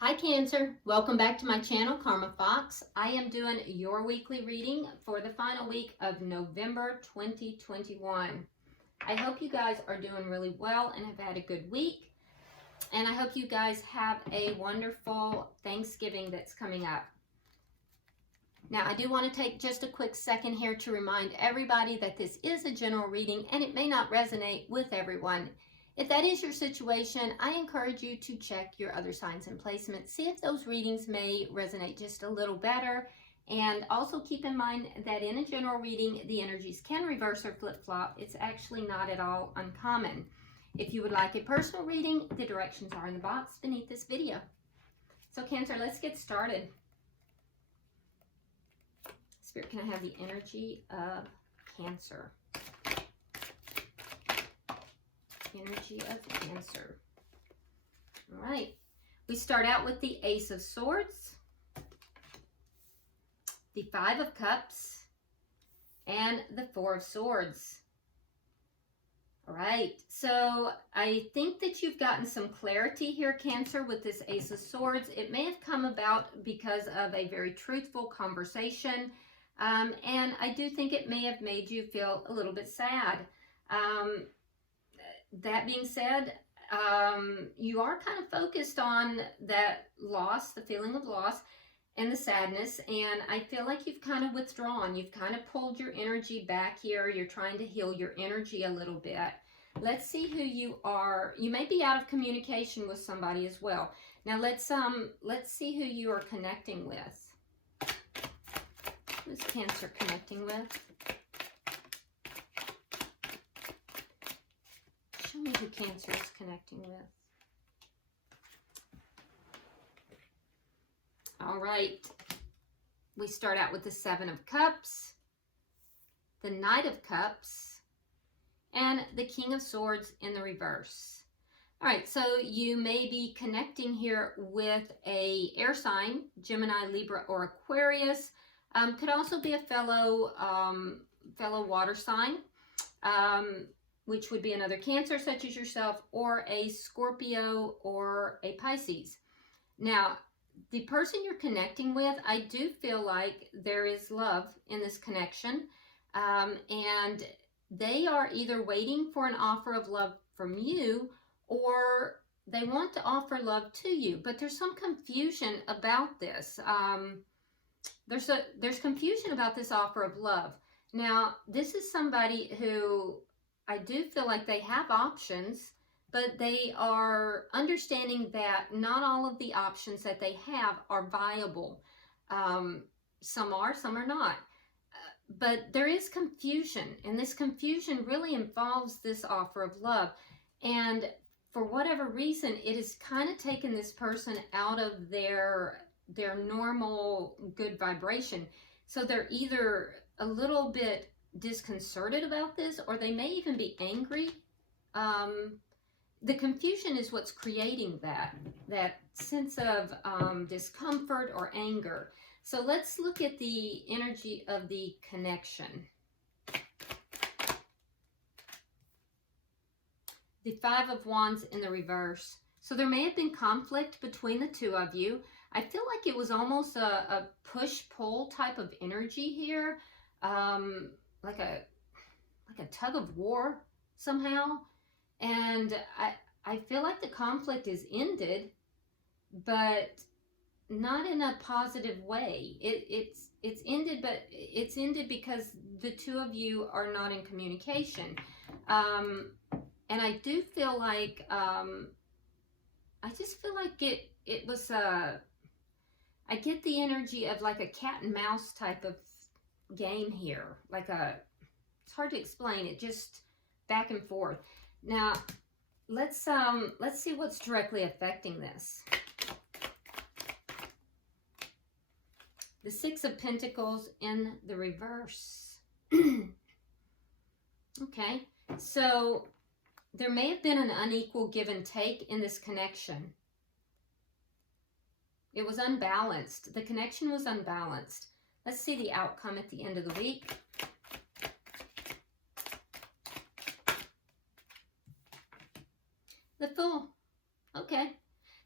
Hi Cancer, welcome back to my channel, Karma Fox. I am doing your weekly reading for the final week of November 2021. I hope you guys are doing really well and have had a good week. And I hope you guys have a wonderful Thanksgiving that's coming up. Now, I do want to take just a quick second here to remind everybody that this is a general reading and it may not resonate with everyone. If that is your situation, I encourage you to check your other signs and placements. See if those readings may resonate just a little better. And also keep in mind that in a general reading, the energies can reverse or flip-flop. It's actually not at all uncommon. If you would like a personal reading, the directions are in the box beneath this video. So Cancer, let's get started. Spirit, can I have the energy of Cancer? Energy of Cancer. All right. We start out with the Ace of Swords, the Five of Cups, and the Four of Swords. All right. So I think that you've gotten some clarity here, Cancer, with this Ace of Swords. It may have come about because of a very truthful conversation. And I do think it may have made you feel a little bit sad. That being said, you are kind of focused on that loss, the feeling of loss and the sadness. And I feel like you've kind of withdrawn. You've kind of pulled your energy back here. You're trying to heal your energy a little bit. Let's see who you are. You may be out of communication with somebody as well. Now let's see who you are connecting with. Who's Cancer connecting with? Show me who Cancer is connecting with. All right. We start out with the Seven of Cups, the Knight of Cups, and the King of Swords in the reverse. All right, so you may be connecting here with a air sign, Gemini, Libra, or Aquarius. Could also be a fellow water sign. Which would be another Cancer such as yourself, or a Scorpio or a Pisces. Now, the person you're connecting with, I do feel like there is love in this connection, and they are either waiting for an offer of love from you, or they want to offer love to you, but there's some confusion about this. There's confusion about this offer of love. Now, this is somebody who I do feel like they have options, but they are understanding that not all of the options that they have are viable. Some are, some are not. But there is confusion, and this confusion really involves this offer of love. And for whatever reason, it has kind of taken this person out of their normal good vibration. So they're either a little bit disconcerted about this, or they may even be angry. The confusion is what's creating that sense of discomfort or anger. So let's look at the energy of the connection. The Five of Wands in the reverse. So there may have been conflict between the two of you. I feel like it was almost a push-pull type of energy here. Like a tug of war somehow. And I feel like the conflict is ended, but not in a positive way. It's ended, but it's ended because the two of you are not in communication. And I do feel like, I just feel like it was, I get the energy of like a cat and mouse type of game here. It's hard to explain, it just back and forth. Now, let's see what's directly affecting this. The Six of Pentacles in the reverse. Okay, so there may have been an unequal give and take in this connection. It was unbalanced. The connection was unbalanced. Let's see the outcome at the end of the week. The Fool. Okay.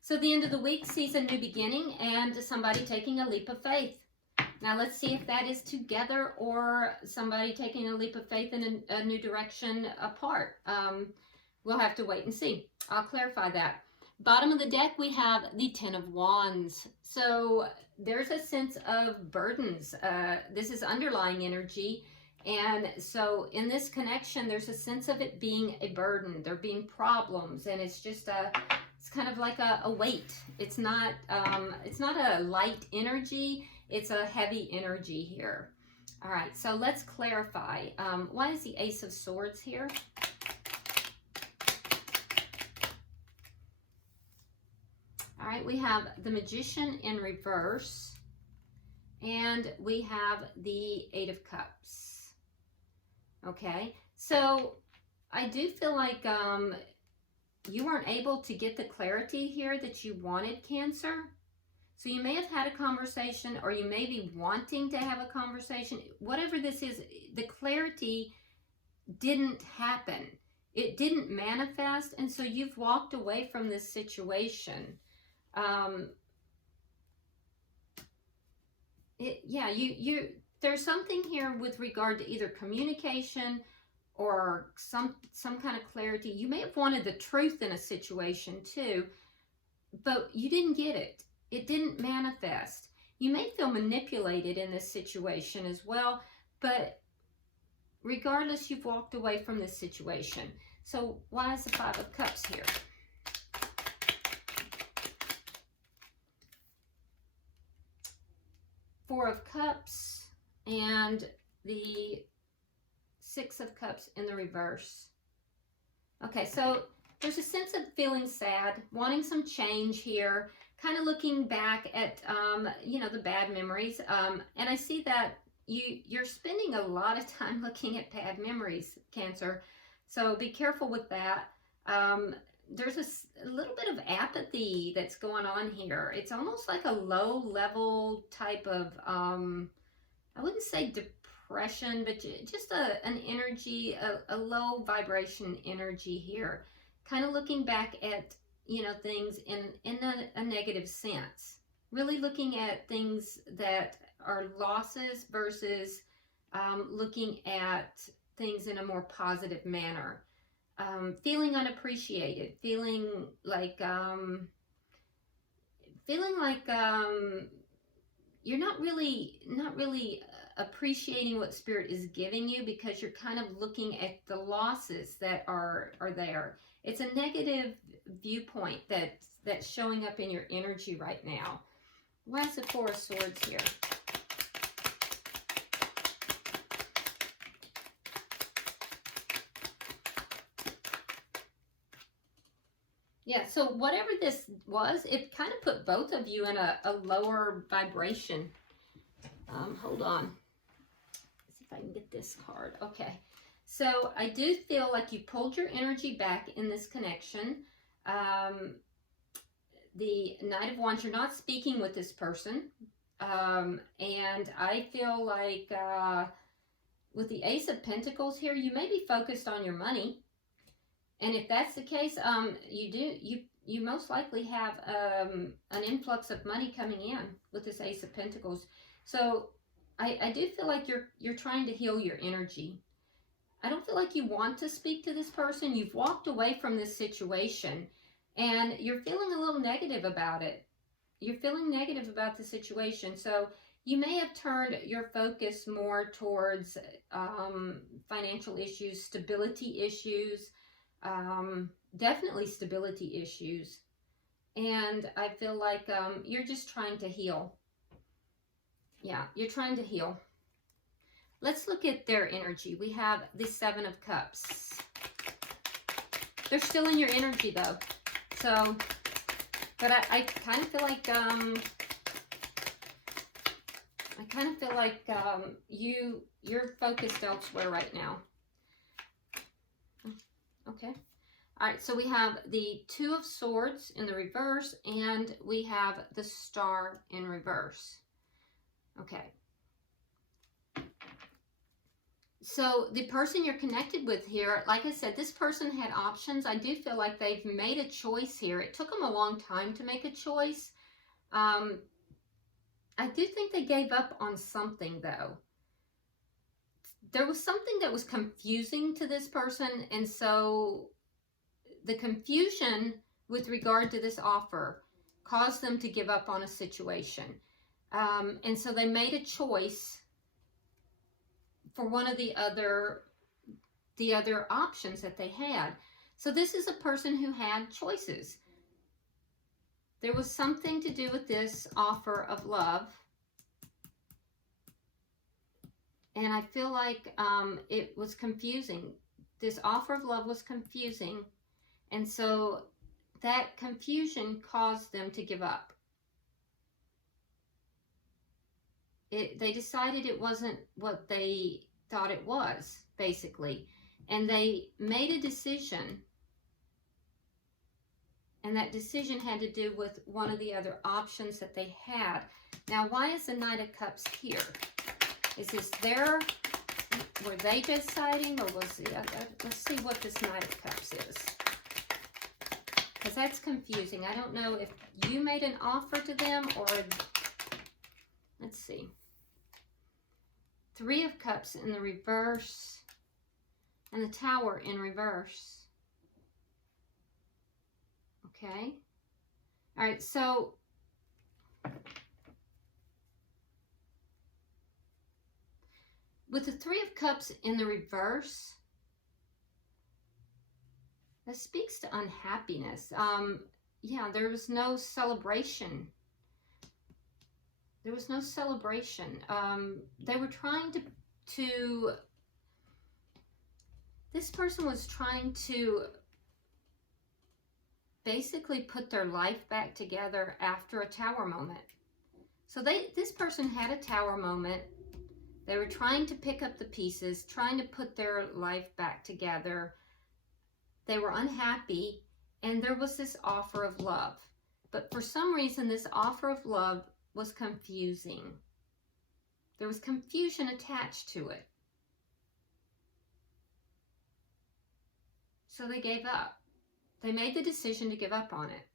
So the end of the week sees a new beginning and somebody taking a leap of faith. Now let's see if that is together or somebody taking a leap of faith in a new direction apart. We'll have to wait and see. I'll clarify that. Bottom of the deck, we have the Ten of Wands. So there's a sense of burdens. This is underlying energy. And so in this connection, there's a sense of it being a burden. There being problems. And it's just it's kind of like a weight. It's not a light energy. It's a heavy energy here. All right, so let's clarify. Why is the Ace of Swords here? All right, we have the Magician in reverse, and we have the Eight of Cups. Okay, so I do feel like you weren't able to get the clarity here that you wanted, Cancer. So you may have had a conversation, or you may be wanting to have a conversation. Whatever this is, the clarity didn't happen. It didn't manifest, and so you've walked away from this situation. There's something here with regard to either communication or some kind of clarity. You may have wanted the truth in a situation too, but you didn't get it. It didn't manifest. You may feel manipulated in this situation as well, but regardless, you've walked away from this situation. So why is the Five of Cups here? Four of Cups and the Six of Cups in the reverse. Okay, so there's a sense of feeling sad, wanting some change here, kind of looking back at, the bad memories. And I see that you're spending a lot of time looking at bad memories, Cancer. So be careful with that. There's a little bit of apathy that's going on here. It's almost like a low level type of, I wouldn't say depression, but just an energy, a low vibration energy here. Kind of looking back at, things in a negative sense. Really looking at things that are losses versus looking at things in a more positive manner. Feeling unappreciated, feeling like you're not really appreciating what Spirit is giving you, because you're kind of looking at the losses that are there. It's a negative viewpoint that's showing up in your energy right now. Why is the Four of Swords here? Yeah, so whatever this was, it kind of put both of you in a lower vibration. Hold on. Let's see if I can get this card. Okay. So I do feel like you pulled your energy back in this connection. The Knight of Wands, you're not speaking with this person. And I feel like with the Ace of Pentacles here, you may be focused on your money. And if that's the case, you most likely have an influx of money coming in with this Ace of Pentacles. So I do feel like you're trying to heal your energy. I don't feel like you want to speak to this person. You've walked away from this situation and you're feeling a little negative about it. You're feeling negative about the situation. So you may have turned your focus more towards financial issues, stability issues, definitely stability issues. And I feel like you're just trying to heal. Yeah, you're trying to heal. Let's look at their energy. We have the Seven of Cups. They're still in your energy though. So, but I kind of feel like, you're focused elsewhere right now. Okay. All right, so we have the Two of Swords in the reverse, and we have the Star in reverse. Okay. So the person you're connected with here, like I said, this person had options. I do feel like they've made a choice here. It took them a long time to make a choice. I do think they gave up on something, though. There was something that was confusing to this person, and so the confusion with regard to this offer caused them to give up on a situation. And so they made a choice for one of the other options that they had. So this is a person who had choices. There was something to do with this offer of love. And I feel like it was confusing. This offer of love was confusing. And so that confusion caused them to give up. They decided it wasn't what they thought it was, basically. And they made a decision. And that decision had to do with one of the other options that they had. Now, why is the Knight of Cups here? Is this were they deciding, or was it, let's see what this Knight of Cups is. Because that's confusing. I don't know if you made an offer to them, or, let's see. Three of Cups in the reverse, and the Tower in reverse. Okay. All right, so with the Three of Cups in the reverse, that speaks to unhappiness. Yeah, there was no celebration. There was no celebration. They were trying to this person was trying to basically put their life back together after a Tower moment. So this person had a Tower moment. They were trying to pick up the pieces, trying to put their life back together. They were unhappy, and there was this offer of love. But for some reason, this offer of love was confusing. There was confusion attached to it. So they gave up. They made the decision to give up on it.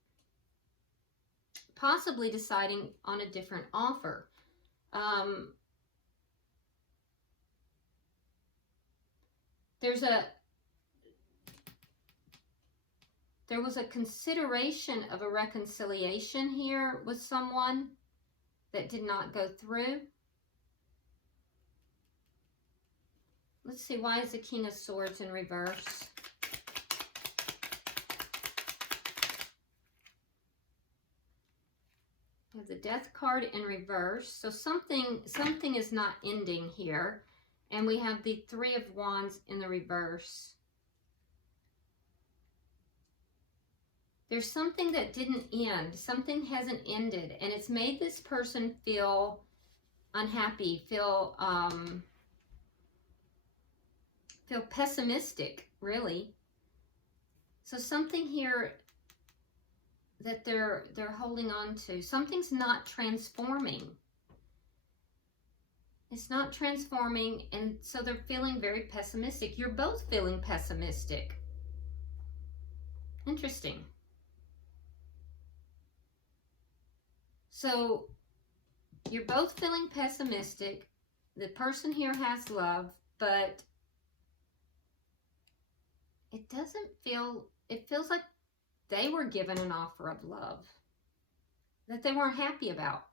Possibly deciding on a different offer. There was a consideration of a reconciliation here with someone that did not go through. Let's see, why is the King of Swords in reverse? We have the Death card in reverse. So something is not ending here. And we have the Three of Wands in the reverse. There's something that didn't end. Something hasn't ended. And it's made this person feel unhappy, feel pessimistic, really. So something here that they're holding on to. Something's not transforming. It's not transforming, and so they're feeling very pessimistic. You're both feeling pessimistic. Interesting. So you're both feeling pessimistic. The person here has love, but it doesn't feel, it feels like they were given an offer of love that they weren't happy about.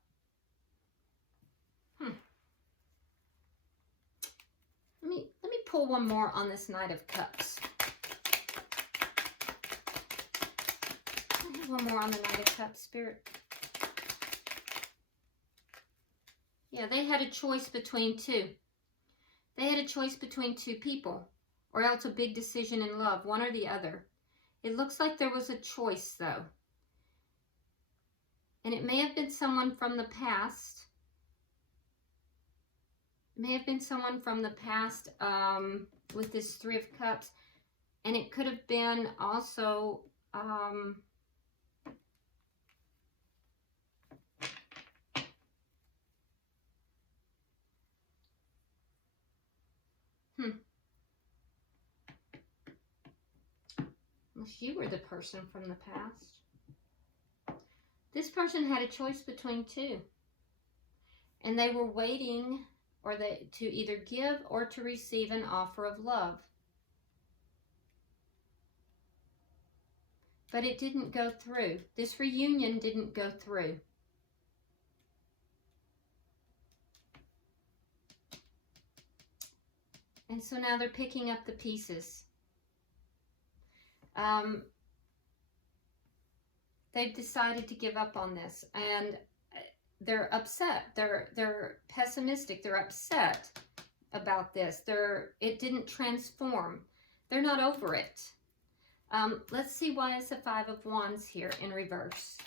Let me pull one more on this Knight of Cups. I have one more on the Knight of Cups, Spirit. Yeah, they had a choice between two. They had a choice between two people, or else a big decision in love, one or the other. It looks like there was a choice, though. And it may have been someone from the past. It may have been someone from the past with this Three of Cups. And it could have been also... Unless you were the person from the past. This person had a choice between two. And they were waiting to either give or to receive an offer of love. But it didn't go through. This reunion didn't go through. And so now they're picking up the pieces. They've decided to give up on this, and they're upset. They're pessimistic. They're upset about this. It didn't transform. They're not over it. Let's see why it's the Five of Wands here in reverse.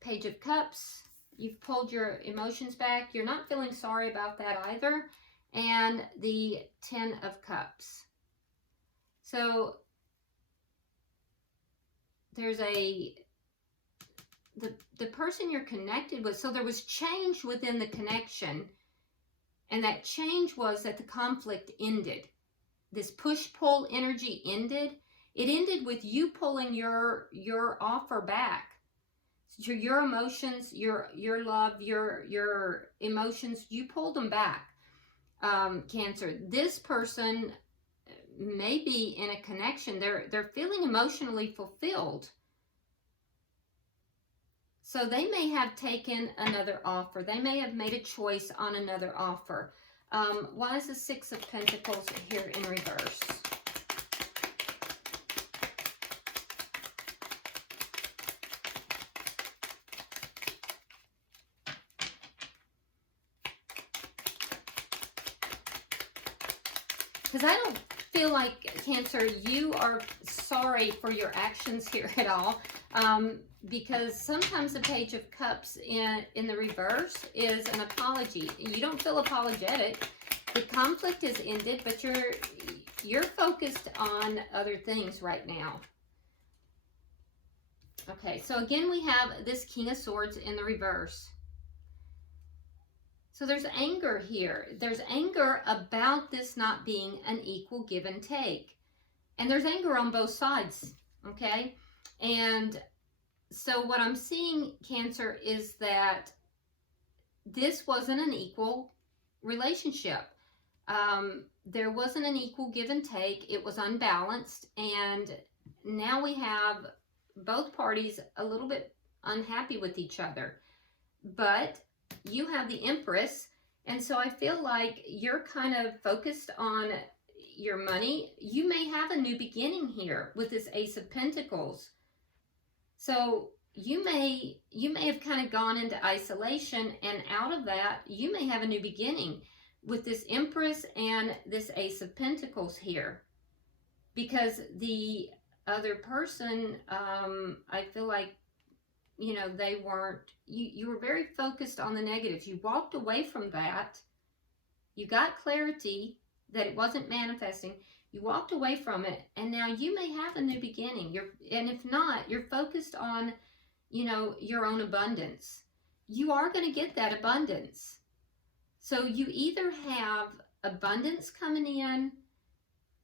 Page of Cups. You've pulled your emotions back. You're not feeling sorry about that either. And the Ten of Cups. So there's the person you're connected with. So there was change within the connection. And that change was that the conflict ended. This push-pull energy ended. It ended with you pulling your offer back. So your emotions, your love, your emotions, you pulled them back. Cancer. This person may be in a connection. They're feeling emotionally fulfilled. So they may have taken another offer. They may have made a choice on another offer. Why is the Six of Pentacles here in reverse? Because I don't feel like, Cancer, you are sorry for your actions here at all. Because sometimes the Page of Cups in the reverse is an apology. You don't feel apologetic. The conflict is ended, but you're focused on other things right now. Okay, so again we have this King of Swords in the reverse. So there's anger here. There's anger about this not being an equal give and take. And there's anger on both sides, okay? And so what I'm seeing, Cancer, is that this wasn't an equal relationship. There wasn't an equal give and take. It was unbalanced. And now we have both parties a little bit unhappy with each other. But you have the Empress. And so I feel like you're kind of focused on your money. You may have a new beginning here with this Ace of Pentacles. So you may have kind of gone into isolation, and out of that, you may have a new beginning with this Empress and this Ace of Pentacles here. Because the other person, I feel like, you know, they weren't, you were very focused on the negatives. You walked away from that. You got clarity that it wasn't manifesting. You walked away from it, and now you may have a new beginning. And if not, you're focused on, you know, your own abundance. You are going to get that abundance. So you either have abundance coming in,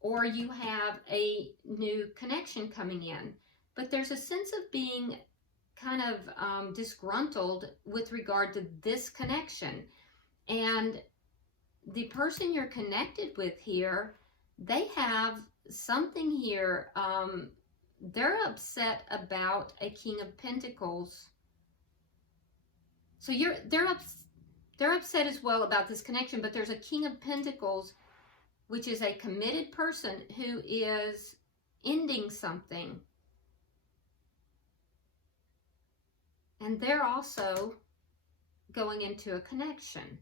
or you have a new connection coming in. But there's a sense of being kind of disgruntled with regard to this connection. And the person you're connected with here, they have something here. They're upset about a King of Pentacles. So they're upset as well about this connection, but there's a King of Pentacles, which is a committed person who is ending something. And they're also going into a connection.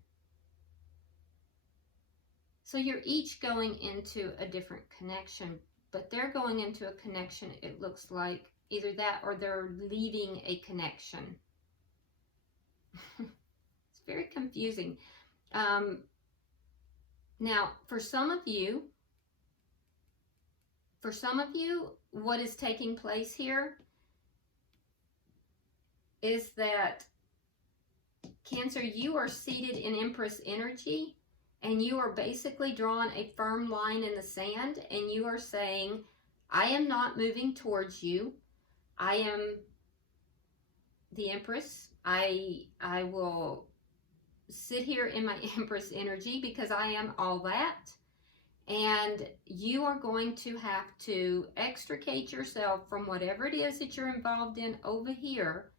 So you're each going into a different connection, but they're going into a connection, it looks like, either that or they're leaving a connection. It's very confusing. Now, for some of you, what is taking place here is that, Cancer, you are seated in Empress energy, and you are basically drawing a firm line in the sand, and you are saying, I am not moving towards you. I am the Empress. I will sit here in my Empress energy because I am all that. And you are going to have to extricate yourself from whatever it is that you're involved in over here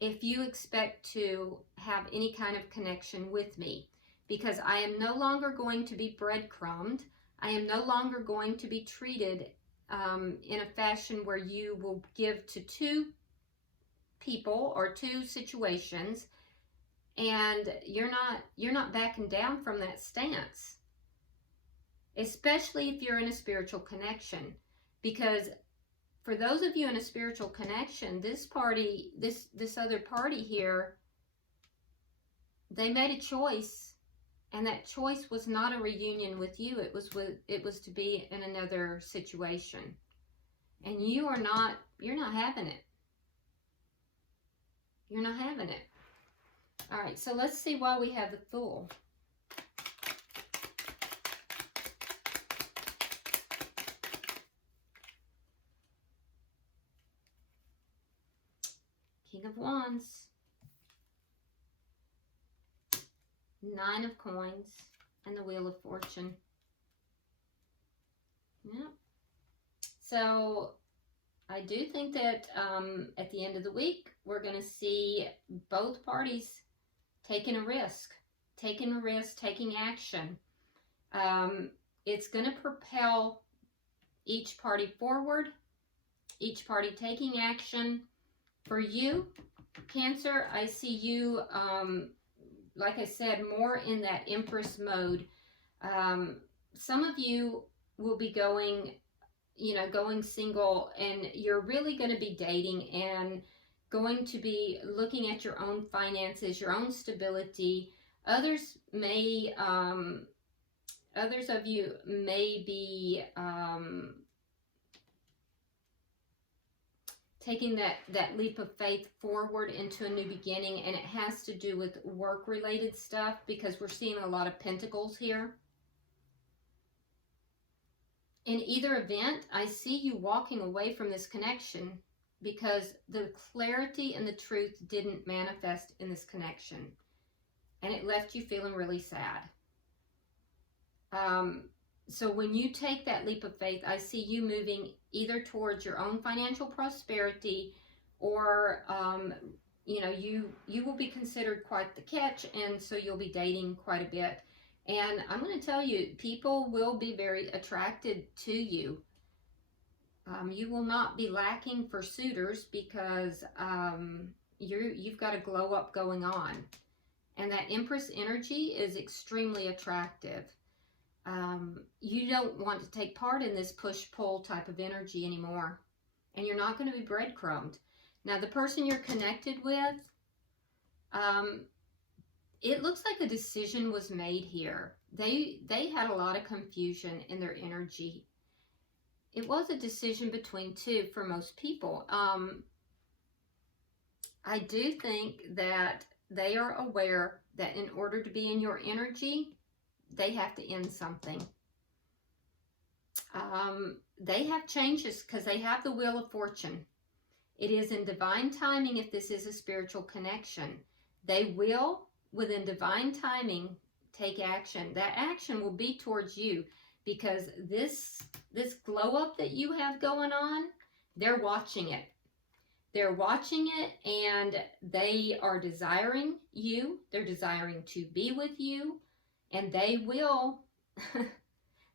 if you expect to have any kind of connection with me. Because I am no longer going to be breadcrumbed. I am no longer going to be treated in a fashion where you will give to two people or two situations, and you're not backing down from that stance, especially if you're in a spiritual connection. Because for those of you in a spiritual connection, this other party here, they made a choice, and that choice was not a reunion with you. It was to be in another situation, and you're not having it. You're not having it. All right, so let's see why we have the Fool. King of Wands. Nine of Coins. And the Wheel of Fortune. Yep. So I do think that at the end of the week, we're going to see both parties taking a risk, taking action. It's going to propel each party forward, each party taking action. For you, Cancer, I see you, like I said, more in that Empress mode. Some of you will be going single, and you're really going to be dating and going to be looking at your own finances, your own stability. Others of you may be taking that leap of faith forward into a new beginning, and it has to do with work-related stuff, because we're seeing a lot of pentacles here. In either event, I see you walking away from this connection because the clarity and the truth didn't manifest in this connection, and it left you feeling really sad. So when you take that leap of faith, I see you moving either towards your own financial prosperity, or you will be considered quite the catch, and so you'll be dating quite a bit. And I'm going to tell you, people will be very attracted to you. You will not be lacking for suitors, because you've got a glow up going on. And that Empress energy is extremely attractive. You don't want to take part in this push-pull type of energy anymore. And you're not going to be breadcrumbed. Now, the person you're connected with, it looks like a decision was made here. They had a lot of confusion in their energy. It was a decision between two for most people. I do think that they are aware that in order to be in your energy, they have to end something. They have changes because they have the Wheel of Fortune. It is in divine timing if this is a spiritual connection. They will, within divine timing, take action. That action will be towards you, because this glow up that you have going on, they're watching it. They're watching it, and they are desiring you. They're desiring to be with you, and they will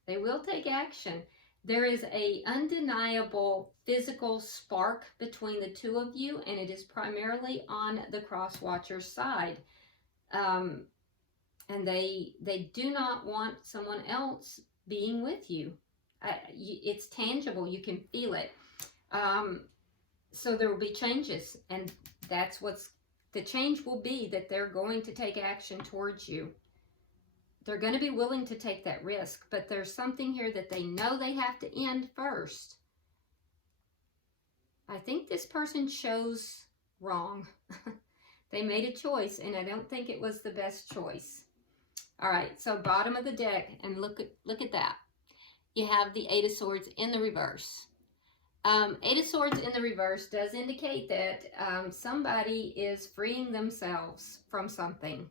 they will take action. There is a undeniable physical spark between the two of you, and it is primarily on the cross watcher's side. And they do not want someone else being with you. It's tangible. You can feel it. So there will be changes, and that's the change will be that they're going to take action towards you. They're going to be willing to take that risk, but there's something here that they know they have to end first. I think this person chose wrong. They made a choice, and I don't think it was the best choice. All right, so bottom of the deck, and look at that. You have the Eight of Swords in the reverse. Eight of Swords in the reverse does indicate that somebody is freeing themselves from something.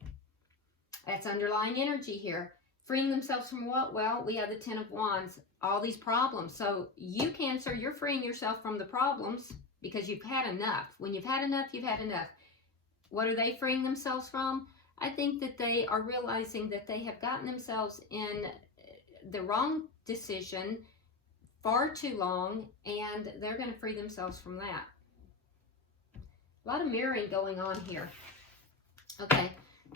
That's underlying energy here. Freeing themselves from what? Well, we have the Ten of Wands, all these problems. So you, Cancer, you're freeing yourself from the problems because you've had enough. When you've had enough, you've had enough. What are they freeing themselves from? I think that they are realizing that they have gotten themselves in the wrong decision far too long, and they're going to free themselves from that. A lot of mirroring going on here. Okay,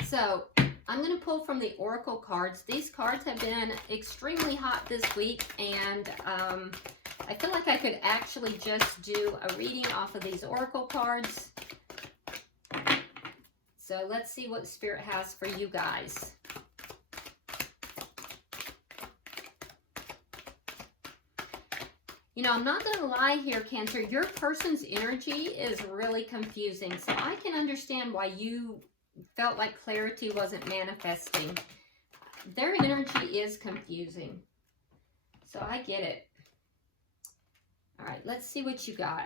so I'm going to pull from the Oracle cards. These cards have been extremely hot this week, and I feel like I could actually just do a reading off of these Oracle cards. So let's see what Spirit has for you guys. You know, I'm not going to lie here, Cancer. Your person's energy is really confusing. So I can understand why you felt like clarity wasn't manifesting. Their energy is confusing. So I get it. All right, let's see what you got.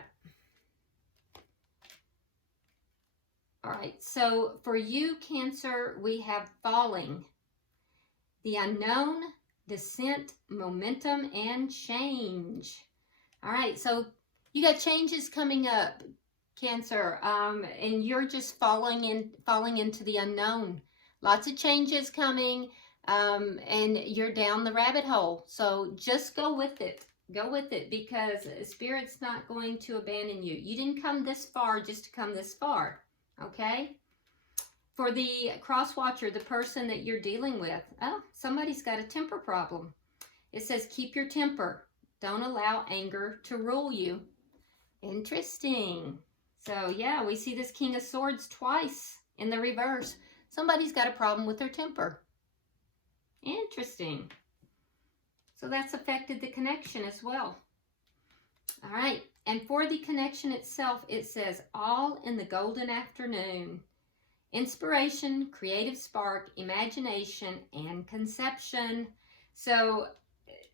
All right, so for you, Cancer, we have falling, the unknown, descent, momentum, and change. All right, so you got changes coming up, Cancer, and you're just falling into the unknown. Lots of changes coming, and you're down the rabbit hole. So just go with it. Go with it, because Spirit's not going to abandon you. You didn't come this far just to come this far. Okay, for the cross watcher, the person that you're dealing with, oh, somebody's got a temper problem. It says keep your temper. Don't allow anger to rule you. Interesting. So yeah, we see this King of Swords twice in the reverse. Somebody's got a problem with their temper. Interesting. So that's affected the connection as well. All right. And for the connection itself, it says, all in the golden afternoon. Inspiration, creative spark, imagination, and conception. So,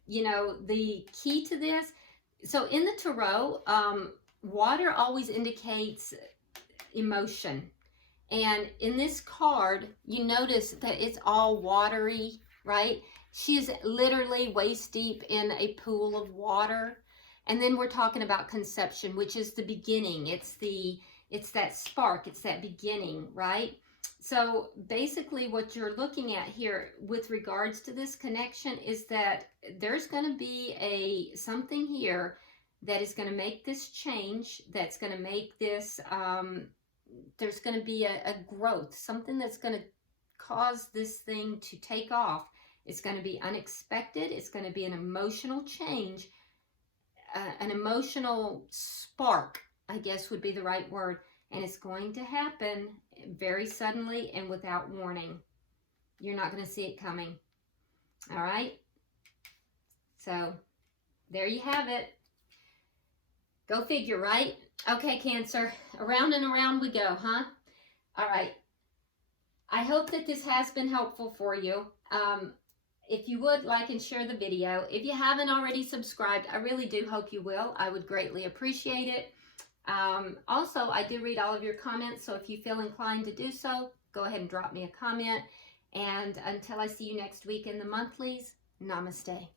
you know, the key to this, so in the tarot, water always indicates emotion. And in this card, you notice that it's all watery, right? She is literally waist deep in a pool of water. And then we're talking about conception, which is the beginning. It's that spark, it's that beginning, right? So basically what you're looking at here with regards to this connection is that there's going to be something here that is going to make this change, that's going to make this, there's going to be a growth, something that's going to cause this thing to take off. It's going to be unexpected. It's going to be an emotional change. An emotional spark, I guess would be the right word. And it's going to happen very suddenly and without warning. You're not going to see it coming. All right? So, there you have it. Go figure, right? Okay, Cancer. Around and around we go, huh? All right. I hope that this has been helpful for you. If you would, like and share the video. If you haven't already subscribed, I really do hope you will. I would greatly appreciate it. Also, I do read all of your comments, so if you feel inclined to do so, go ahead and drop me a comment. And until I see you next week in the monthlies, namaste.